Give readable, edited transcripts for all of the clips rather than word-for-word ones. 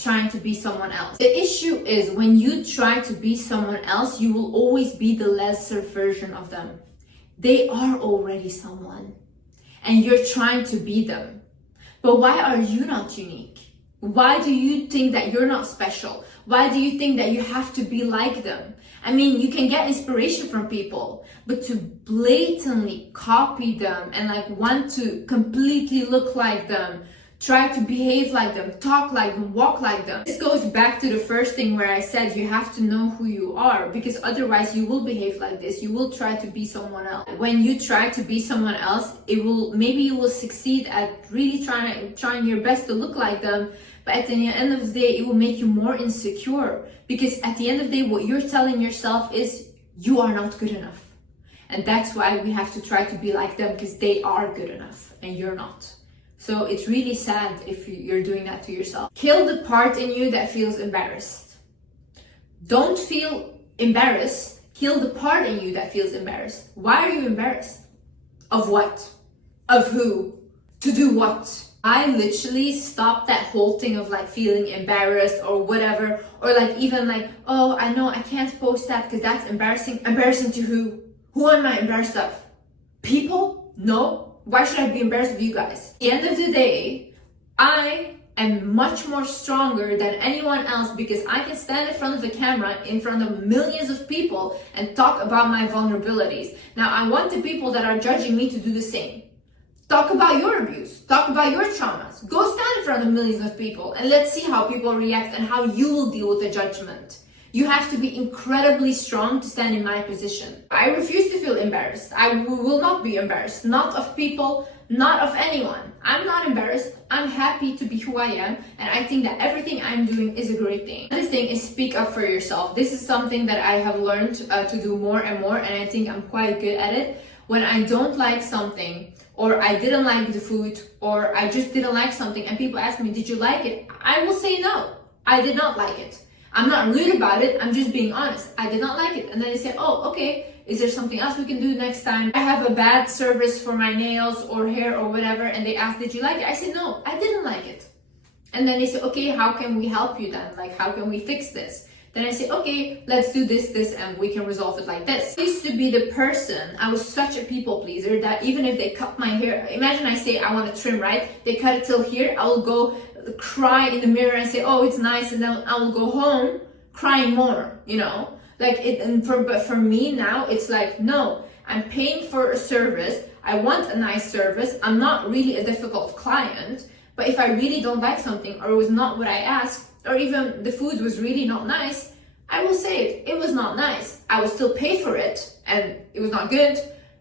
trying to be someone else. The issue is when you try to be someone else, you will always be the lesser version of them. They are already someone and you're trying to be them. But why are you not unique? Why do you think that you're not special? Why do you think that you have to be like them? I mean, you can get inspiration from people, but to blatantly copy them and like want to completely look like them, try to behave like them, talk like them, walk like them. This goes back to the first thing where I said you have to know who you are, because otherwise you will behave like this. You will try to be someone else. When you try to be someone else, maybe you will succeed at really trying your best to look like them, but at the end of the day, it will make you more insecure, because at the end of the day, what you're telling yourself is you are not good enough. And that's why we have to try to be like them, because they are good enough and you're not. So it's really sad if you're doing that to yourself. Kill the part in you that feels embarrassed. Don't feel embarrassed. Kill the part in you that feels embarrassed. Why are you embarrassed? Of what? Of who? To do what? I literally stopped that whole thing of like feeling embarrassed or whatever, or like even like, oh, I know I can't post that because that's embarrassing. Embarrassing to who? Who am I embarrassed of? People? No. Why should I be embarrassed of you guys? At the end of the day, I am much more stronger than anyone else, because I can stand in front of the camera in front of millions of people and talk about my vulnerabilities. Now, I want the people that are judging me to do the same. Talk about your abuse. Talk about your traumas. Go stand in front of millions of people and let's see how people react and how you will deal with the judgment. You have to be incredibly strong to stand in my position. I refuse to feel embarrassed. I will not be embarrassed. Not of people, not of anyone. I'm not embarrassed. I'm happy to be who I am. And I think that everything I'm doing is a great thing. Another thing is speak up for yourself. This is something that I have learned to do more and more. And I think I'm quite good at it. When I don't like something, or I didn't like the food, or I just didn't like something, and people ask me, did you like it? I will say no, I did not like it. I'm not rude about it, I'm just being honest. I did not like it. And then they say, oh, okay, is there something else we can do next time? I have a bad service for my nails or hair or whatever, and they ask, did you like it? I said, no, I didn't like it. And then they say, okay, how can we help you then? Like, how can we fix this? Then I say, okay, let's do this, and we can resolve it like this. I used to be the person, I was such a people pleaser that even if they cut my hair, imagine I say I want to trim, right? They cut it till here, I will go cry in the mirror and say, oh, it's nice, and then I will go home crying more, you know? Like it, but for me now, it's like, no, I'm paying for a service, I want a nice service, I'm not really a difficult client, but if I really don't like something, or it was not what I asked, or even the food was really not nice, I will say it. It was not nice. I will still pay for it, and it was not good,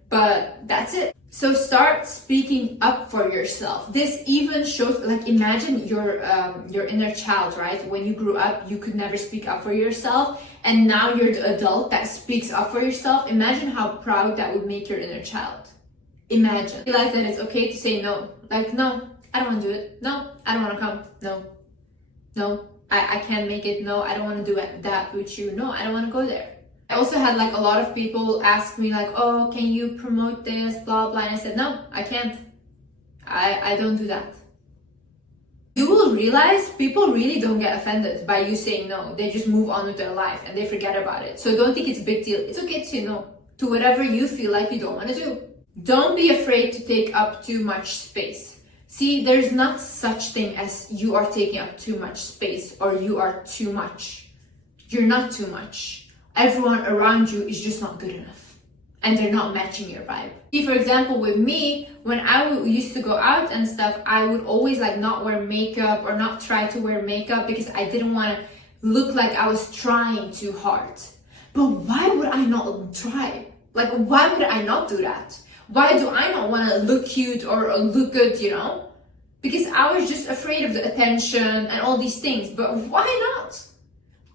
but that's it. So start speaking up for yourself. This even shows, like, imagine your inner child, right? When you grew up, you could never speak up for yourself, and now you're the adult that speaks up for yourself. Imagine how proud that would make your inner child. Imagine. Realize that it's okay to say no. Like, no, I don't want to do it. No, I don't want to come. No, I can't make it. No, I don't want to do that with you. No, I don't want to go there. I also had like a lot of people ask me like, oh, can you promote this, blah, blah. And I said, no, I can't. I don't do that. You will realize people really don't get offended by you saying no. They just move on with their life and they forget about it. So don't think it's a big deal. It's okay to say no to whatever you feel like you don't want to do. Don't be afraid to take up too much space. See, there's not such thing as you are taking up too much space or you are too much. You're not too much. Everyone around you is just not good enough and they're not matching your vibe. See, for example, with me, when I used to go out and stuff, I would always like not wear makeup or not try to wear makeup because I didn't want to look like I was trying too hard. But why would I not try? Like, why would I not do that? Why do I not want to look cute or look good, you know? Because I was just afraid of the attention and all these things. But why not?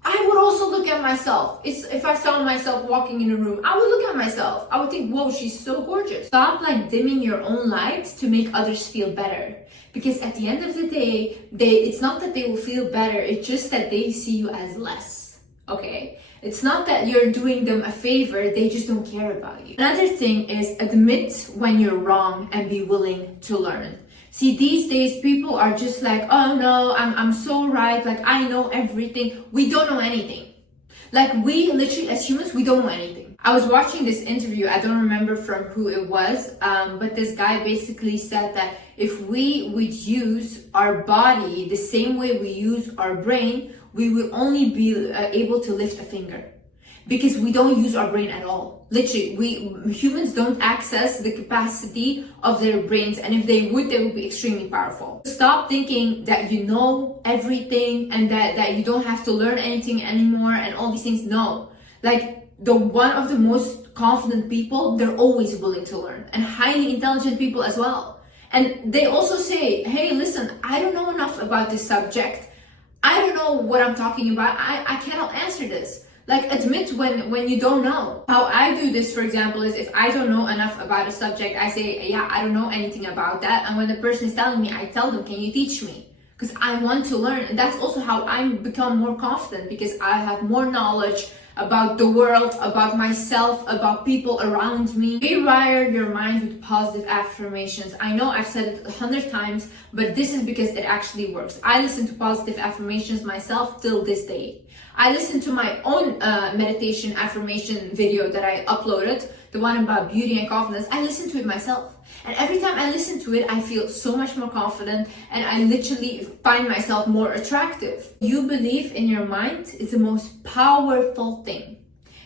I would also look at myself. If I saw myself walking in a room, I would look at myself. I would think, whoa, she's so gorgeous. Stop like dimming your own light to make others feel better. Because at the end of the day, it's not that they will feel better. It's just that they see you as less, okay? It's not that you're doing them a favor, they just don't care about you. Another thing is admit when you're wrong and be willing to learn. See, these days people are just like, oh no, I'm so right, like I know everything. We don't know anything. Like we literally, as humans, we don't know anything. I was watching this interview, I don't remember from who it was, but this guy basically said that if we would use our body the same way we use our brain, we will only be able to lift a finger. Because we don't use our brain at all. Literally, humans don't access the capacity of their brains, and if they would be extremely powerful. Stop thinking that you know everything and that you don't have to learn anything anymore and all these things. No. Like, one of the most confident people, they're always willing to learn, and highly intelligent people as well. And they also say, hey, listen, I don't know enough about this subject. I don't know what I'm talking about. I cannot answer this. Like, admit when you don't know. How I do this, for example, is if I don't know enough about a subject, I say, yeah, I don't know anything about that. And when the person is telling me, I tell them, can you teach me? Because I want to learn. And that's also how I become more confident, because I have more knowledge about the world, about myself, about people around me. Rewire your mind with positive affirmations. I know I've said it 100 times, but this is because it actually works. I listen to positive affirmations myself till this day. I listened to my own meditation affirmation video that I uploaded, the one about beauty and confidence. I listened to it myself. And every time I listen to it, I feel so much more confident, and I literally find myself more attractive. You believe in your mind is the most powerful thing.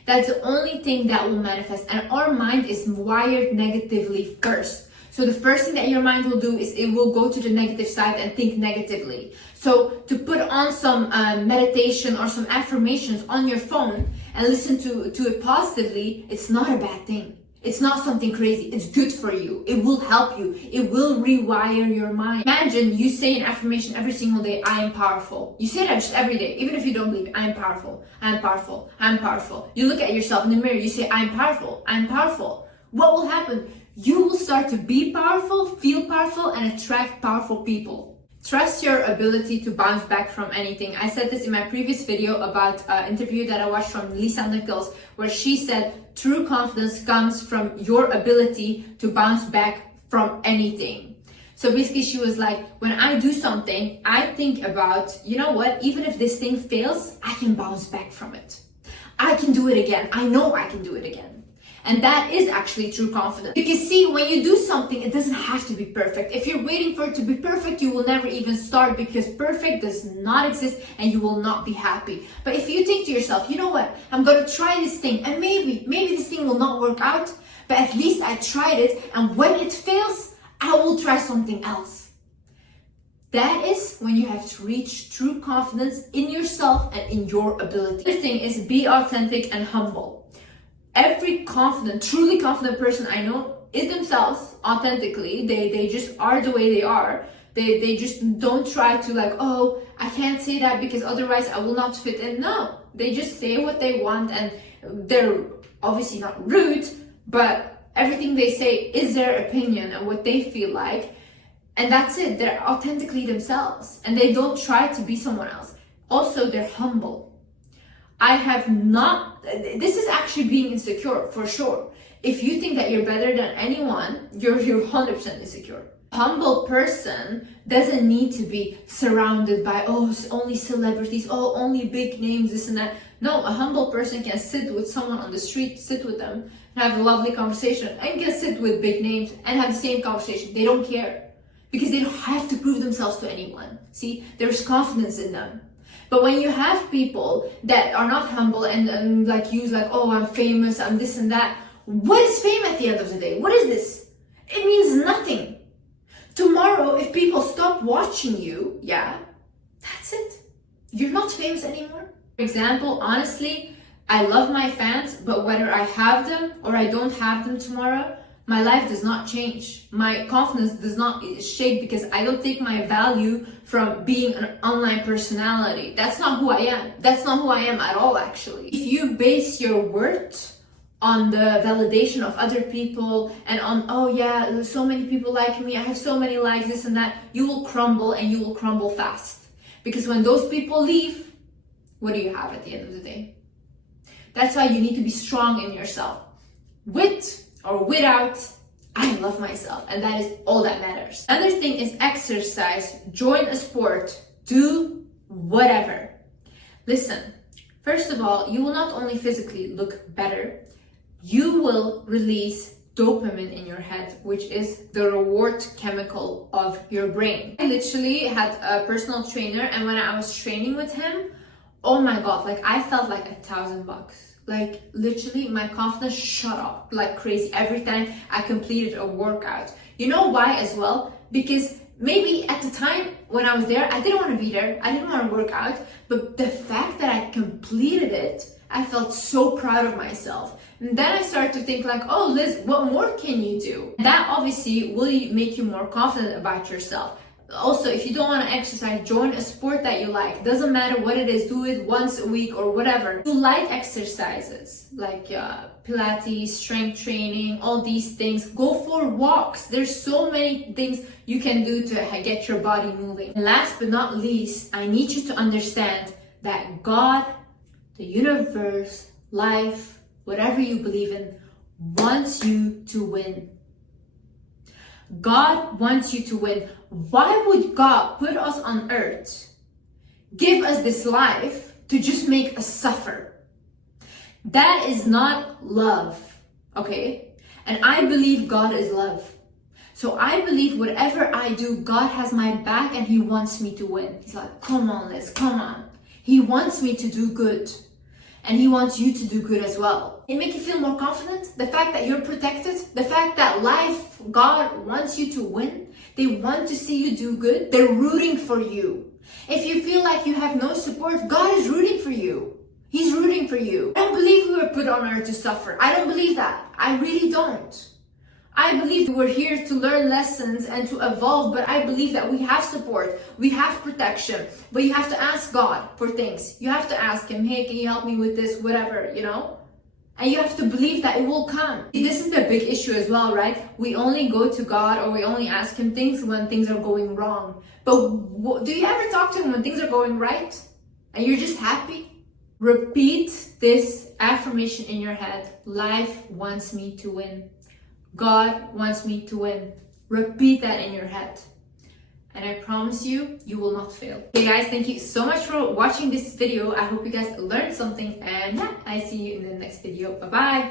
That's the only thing that will manifest. And our mind is wired negatively first. So the first thing that your mind will do is it will go to the negative side and think negatively. So to put on some meditation or some affirmations on your phone and listen to it positively, it's not a bad thing. It's not something crazy. It's good for you. It will help you. It will rewire your mind. Imagine you say an affirmation every single day, I am powerful. You say that just every day, even if you don't believe it. I am powerful. I am powerful. I am powerful. You look at yourself in the mirror, you say, I am powerful. I am powerful. What will happen? You will start to be powerful, feel powerful, and attract powerful people. Trust your ability to bounce back from anything. I said this in my previous video about an interview that I watched from Lisa Nichols, where she said true confidence comes from your ability to bounce back from anything. So basically she was like, when I do something, I think about, you know what, even if this thing fails, I can bounce back from it. I can do it again. I know I can do it again. And that is actually true confidence. Because see, when you do something, it doesn't have to be perfect. If you're waiting for it to be perfect, you will never even start, because perfect does not exist and you will not be happy. But if you think to yourself, you know what, I'm going to try this thing, and maybe this thing will not work out, but at least I tried it, and when it fails, I will try something else. That is when you have to reach true confidence in yourself and in your ability. The other thing is be authentic and humble. Every confident, truly confident person I know is themselves authentically. They just are the way they are. They just don't try to like, oh, I can't say that because otherwise I will not fit in. No, they just say what they want, and they're obviously not rude, but everything they say is their opinion and what they feel like. And that's it. They're authentically themselves, and they don't try to be someone else. Also, they're humble. This is actually being insecure for sure. If you think that you're better than anyone, you're 100% insecure. A humble person doesn't need to be surrounded by, oh, only celebrities, oh, only big names, this and that. No, a humble person can sit with someone on the street, sit with them, and have a lovely conversation, and can sit with big names and have the same conversation. They don't care, because they don't have to prove themselves to anyone. See, there's confidence in them. But when you have people that are not humble and like use like, oh, I'm famous, I'm this and that, what is fame at the end of the day? What is this? It means nothing. Tomorrow, if people stop watching you, yeah, that's it. You're not famous anymore. For example, honestly, I love my fans, but whether I have them or I don't have them tomorrow, my life does not change. My confidence does not shake, because I don't take my value from being an online personality. That's not who I am. That's not who I am at all, actually. If you base your worth on the validation of other people and on, oh yeah, so many people like me, I have so many likes, this and that, you will crumble, and you will crumble fast. Because when those people leave, what do you have at the end of the day? That's why you need to be strong in yourself. With or without I love myself, and that is all that matters. Another thing is exercise. Join a sport. Do whatever. Listen, first of all, you will not only physically look better, you will release dopamine in your head, which is the reward chemical of your brain. I literally had a personal trainer, and when I was training with him, oh my god, like I felt like $1,000. Like literally my confidence shot up like crazy every time I completed a workout. You know why as well? Because maybe at the time when I was there, I didn't want to be there. I didn't want to work out, but the fact that I completed it, I felt so proud of myself. And then I started to think like, oh Liz, what more can you do? That obviously will make you more confident about yourself. Also, if you don't want to exercise, join a sport that you like. Doesn't matter what it is, do it once a week or whatever. Do light exercises like Pilates, strength training, all these things. Go for walks. There's so many things you can do to get your body moving. And last but not least, I need you to understand that God, the universe, life, whatever you believe in, wants you to win. God wants you to win. Why would God put us on earth, give us this life to just make us suffer? That is not love, okay? And I believe God is love. So I believe whatever I do, God has my back and He wants me to win. He's like, come on, Liz, come on. He wants me to do good. And He wants you to do good as well. It makes you feel more confident. The fact that you're protected, the fact that life, God wants you to win. They want to see you do good. They're rooting for you. If you feel like you have no support, God is rooting for you. He's rooting for you. I don't believe we were put on earth to suffer. I don't believe that. I really don't. I believe we're here to learn lessons and to evolve, but I believe that we have support, we have protection, but you have to ask God for things. You have to ask Him, hey, can you help me with this, whatever, you know? And you have to believe that it will come. This is the big issue as well, right? We only go to God or we only ask Him things when things are going wrong. But do you ever talk to Him when things are going right? And you're just happy? Repeat this affirmation in your head. Life wants me to win. God wants me to win. Repeat that in your head. And I promise you, you will not fail. Hey guys, thank you so much for watching this video. I hope you guys learned something. And yeah, I see you in the next video. Bye-bye.